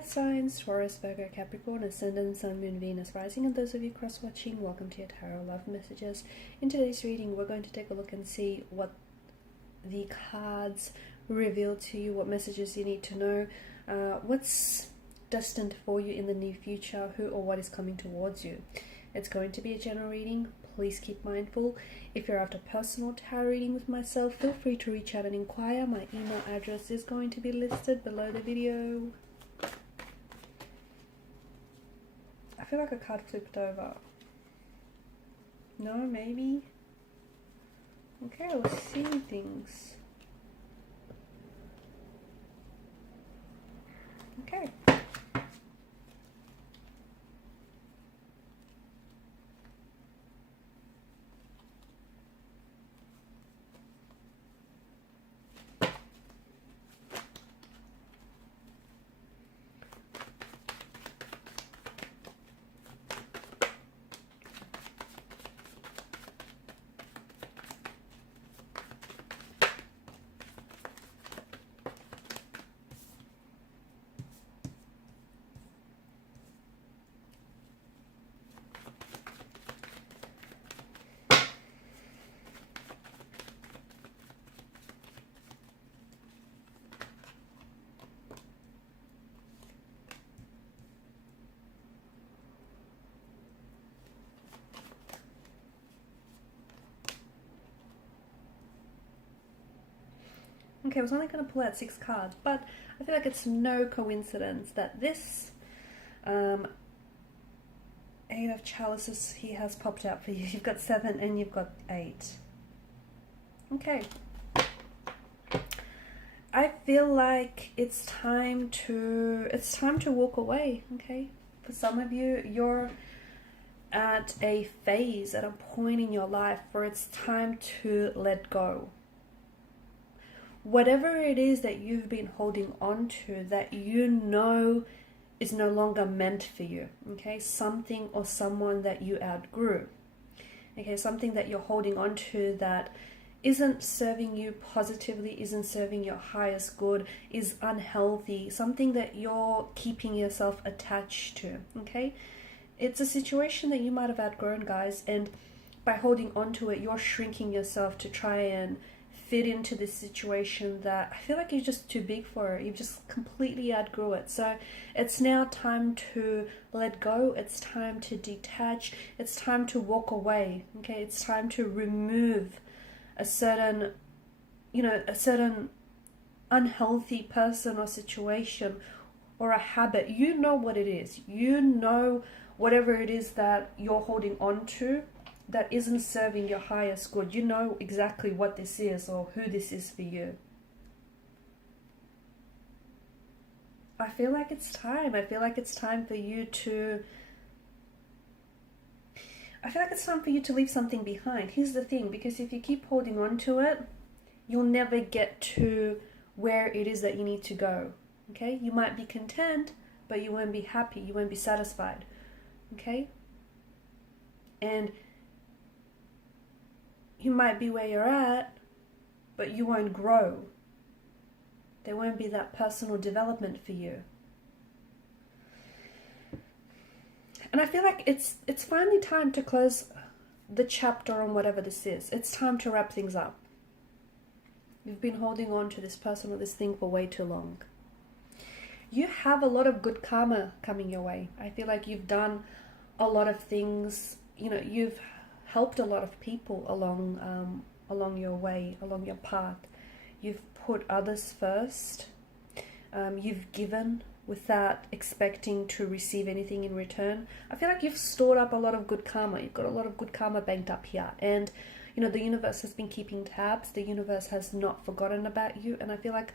earth signs, Taurus, Virgo, Capricorn, Ascendant, Sun, Moon, Venus, Rising, and those of you cross-watching, welcome to your Tarot Love Messages. In today's reading, we're going to take a look and see what the cards reveal to you, what messages you need to know, what's destined for you in the near future, who or what is coming towards you. It's going to be a general reading. Please keep mindful. If you're after personal tarot reading with myself, feel free to reach out and inquire. My email address is going to be listed below the video. I feel like a card flipped over. No, maybe? Okay, I was seeing things. Okay. Okay, I was only going to pull out 6 cards, but I feel like it's no coincidence that this 8 of chalices he has popped out for you. You've got 7 and you've got 8. Okay. I feel like it's time to walk away, okay? For some of you, you're at a phase, at a point in your life where it's time to let go. Whatever it is that you've been holding on to that you know is no longer meant for you, okay? Something or someone that you outgrew, okay? Something that you're holding on to that isn't serving you positively, isn't serving your highest good, is unhealthy, something that you're keeping yourself attached to, okay? It's a situation that you might have outgrown, guys, and by holding on to it, you're shrinking yourself to try and fit into this situation that I feel like you're just too big for it. You've just completely outgrew it. So it's now time to let go. It's time to detach. It's time to walk away. Okay, it's time to remove a certain, a certain unhealthy person or situation or a habit. You know what it is. You know whatever it is that you're holding on to that isn't serving your highest good. You know exactly what this is or who this is for you. I feel like it's time. I feel like it's time for you to leave something behind. Here's the thing, because if you keep holding on to it, you'll never get to where it is that you need to go. Okay? You might be content, but you won't be happy. You won't be satisfied. Okay? And you might be where you're at, but you won't grow. There won't be that personal development for you. And I feel like it's finally time to close the chapter on whatever this is. It's time to wrap things up. You've been holding on to this person or this thing for way too long. You have a lot of good karma coming your way. I feel like you've done a lot of things, you've helped a lot of people along your way, along your path. You've put others first. You've given without expecting to receive anything in return. I feel like you've stored up a lot of good karma. You've got a lot of good karma banked up here. And, the universe has been keeping tabs. The universe has not forgotten about you. And I feel like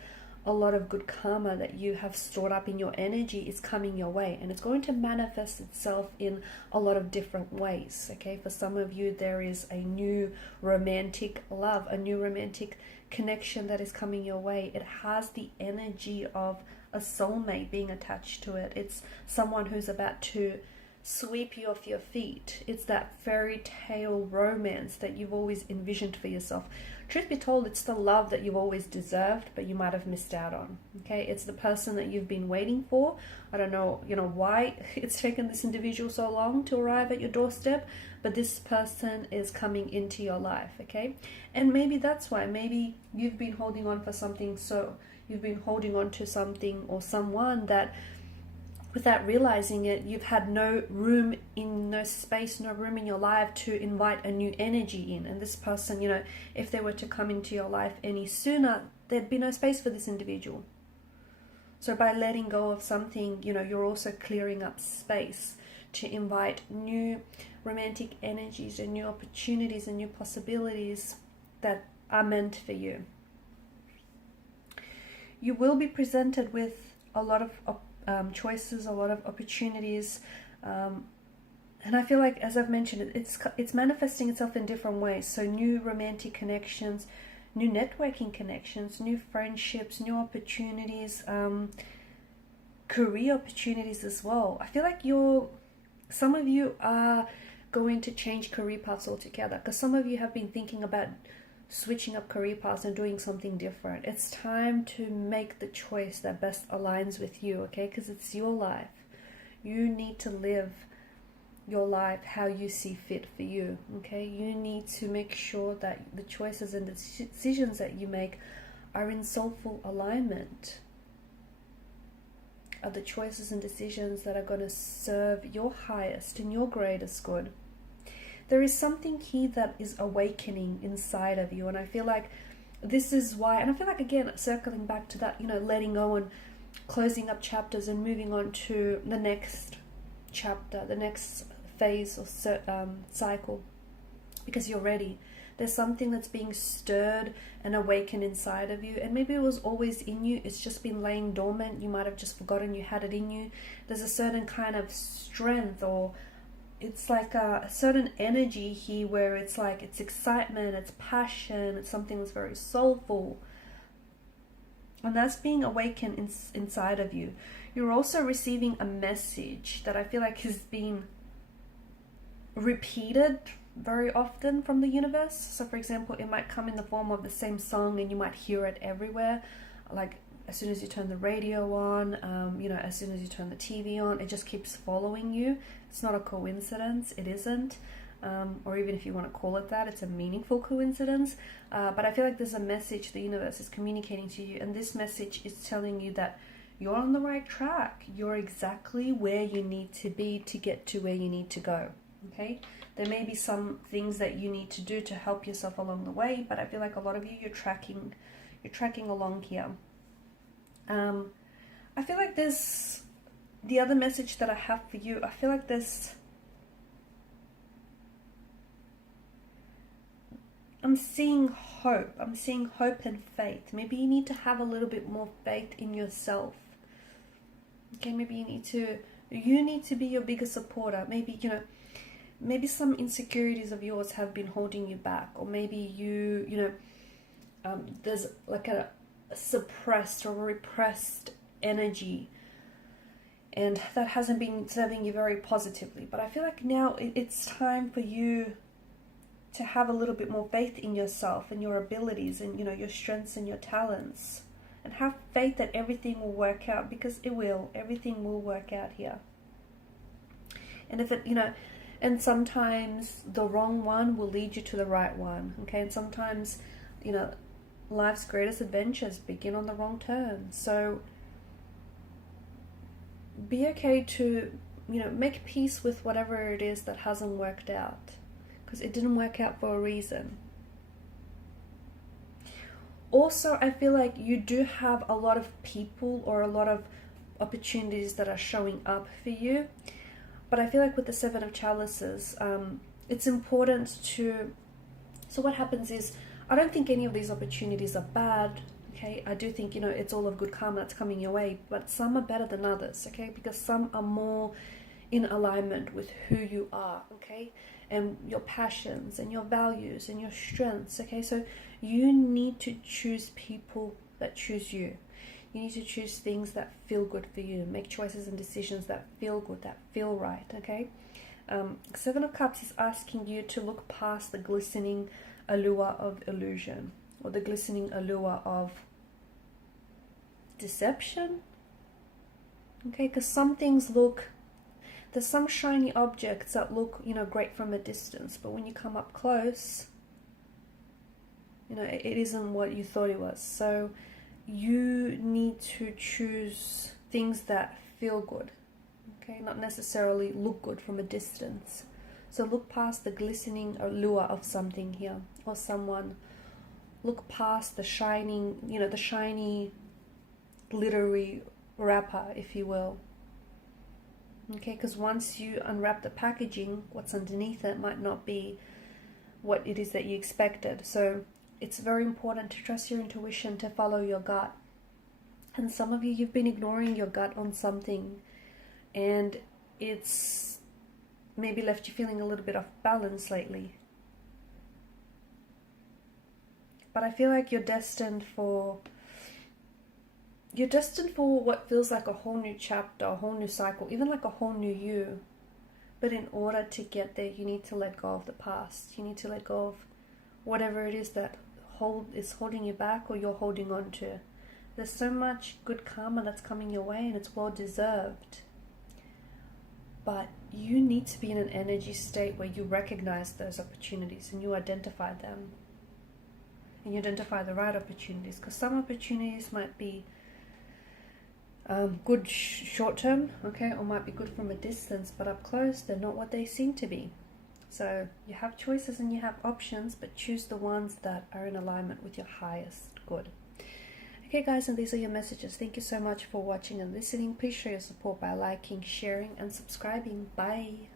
a lot of good karma that you have stored up in your energy is coming your way, and it's going to manifest itself in a lot of different ways. Okay, for some of you there is a new romantic love, a new romantic connection that is coming your way. It has the energy of a soulmate being attached to it. It's someone who's about to sweep you off your feet. It's that fairy tale romance that you've always envisioned for yourself. Truth be told, it's the love that you've always deserved, but you might have missed out on. Okay, it's the person that you've been waiting for. I don't know, why it's taken this individual so long to arrive at your doorstep, but this person is coming into your life. Okay, and maybe that's why. Maybe you've been holding on for something, so you've been holding on to something or someone that, without realizing it, you've had no space, no room in your life to invite a new energy in. And this person, if they were to come into your life any sooner, there'd be no space for this individual. So by letting go of something, you're also clearing up space to invite new romantic energies and new opportunities and new possibilities that are meant for you. You will be presented with a lot of choices, a lot of opportunities, and I feel like, as I've mentioned, it's manifesting itself in different ways. So new romantic connections, new networking connections, new friendships, new opportunities, career opportunities as well. I feel like some of you are going to change career paths altogether, because some of you have been thinking about switching up career paths and doing something different. It's time to make the choice that best aligns with you, okay? Because it's your life. You need to live your life how you see fit for you, okay? You need to make sure that the choices and the decisions that you make are in soulful alignment, are the choices and decisions that are going to serve your highest and your greatest good. There is something here that is awakening inside of you, and I feel like this is why, and I feel like, again, circling back to that, letting go and closing up chapters and moving on to the next chapter, the next phase or cycle, because you're ready. There's something that's being stirred and awakened inside of you, and maybe it was always in you, it's just been laying dormant. You might have just forgotten you had it in you. There's a certain kind of strength, or it's like a certain energy here where it's like, it's excitement, it's passion, it's something that's very soulful, and that's being awakened inside of you. You're also receiving a message that I feel like has been repeated very often from the universe. So for example, it might come in the form of the same song, and you might hear it everywhere, like as soon as you turn the radio on, as soon as you turn the TV on, it just keeps following you. It's not a coincidence, it isn't, or even if you want to call it that, it's a meaningful coincidence, but I feel like there's a message the universe is communicating to you, and this message is telling you that you're on the right track. You're exactly where you need to be to get to where you need to go, okay? There may be some things that you need to do to help yourself along the way, but I feel like a lot of you, you're tracking along here. I feel like there's the other message that I have for you. I feel like I'm seeing hope. I'm seeing hope and faith. Maybe you need to have a little bit more faith in yourself. Okay, maybe you need to be your biggest supporter. Maybe, maybe some insecurities of yours have been holding you back, or maybe there's like a suppressed or repressed energy, and that hasn't been serving you very positively. But I feel like now it's time for you to have a little bit more faith in yourself and your abilities and your strengths and your talents, and have faith that everything will work out, because it will. Everything will work out here. And if it and sometimes the wrong one will lead you to the right one, okay? And sometimes life's greatest adventures begin on the wrong turn. So be okay to make peace with whatever it is that hasn't worked out, because it didn't work out for a reason. Also, I feel like you do have a lot of people or a lot of opportunities that are showing up for you, but I feel like with the Seven of Chalices, it's important to, so what happens is, I don't think any of these opportunities are bad, okay? I do think, it's all of good karma that's coming your way, but some are better than others, okay? Because some are more in alignment with who you are, okay? And your passions and your values and your strengths, okay? So you need to choose people that choose you. You need to choose things that feel good for you. Make choices and decisions that feel good, that feel right, okay? Seven of Cups is asking you to look past the glistening allure of illusion, or the glistening allure of deception, okay? Because some things look, there's some shiny objects that look, you know, great from a distance, but when you come up close, you know, it isn't what you thought it was. So you need to choose things that feel good, okay? Not necessarily look good from a distance. So look past the glistening allure of something here, or someone. Look past the shining, you know, the shiny glittery wrapper, if you will. Okay, because once you unwrap the packaging, what's underneath it might not be what it is that you expected. So it's very important to trust your intuition, to follow your gut. And some of you, you've been ignoring your gut on something, and it's maybe left you feeling a little bit off balance lately. But I feel like you're destined for what feels like a whole new chapter, a whole new cycle, even like a whole new you. But in order to get there, you need to let go of the past. You need to let go of whatever it is that is holding you back, or you're holding on to. There's so much good karma that's coming your way, and it's well deserved. But you need to be in an energy state where you recognize those opportunities and you identify them. And you identify the right opportunities, because some opportunities might be good short term, okay, or might be good from a distance, but up close they're not what they seem to be. So you have choices and you have options, but choose the ones that are in alignment with your highest good. Okay guys, and these are your messages. Thank you so much for watching and listening. Please show your support by liking, sharing and subscribing. Bye.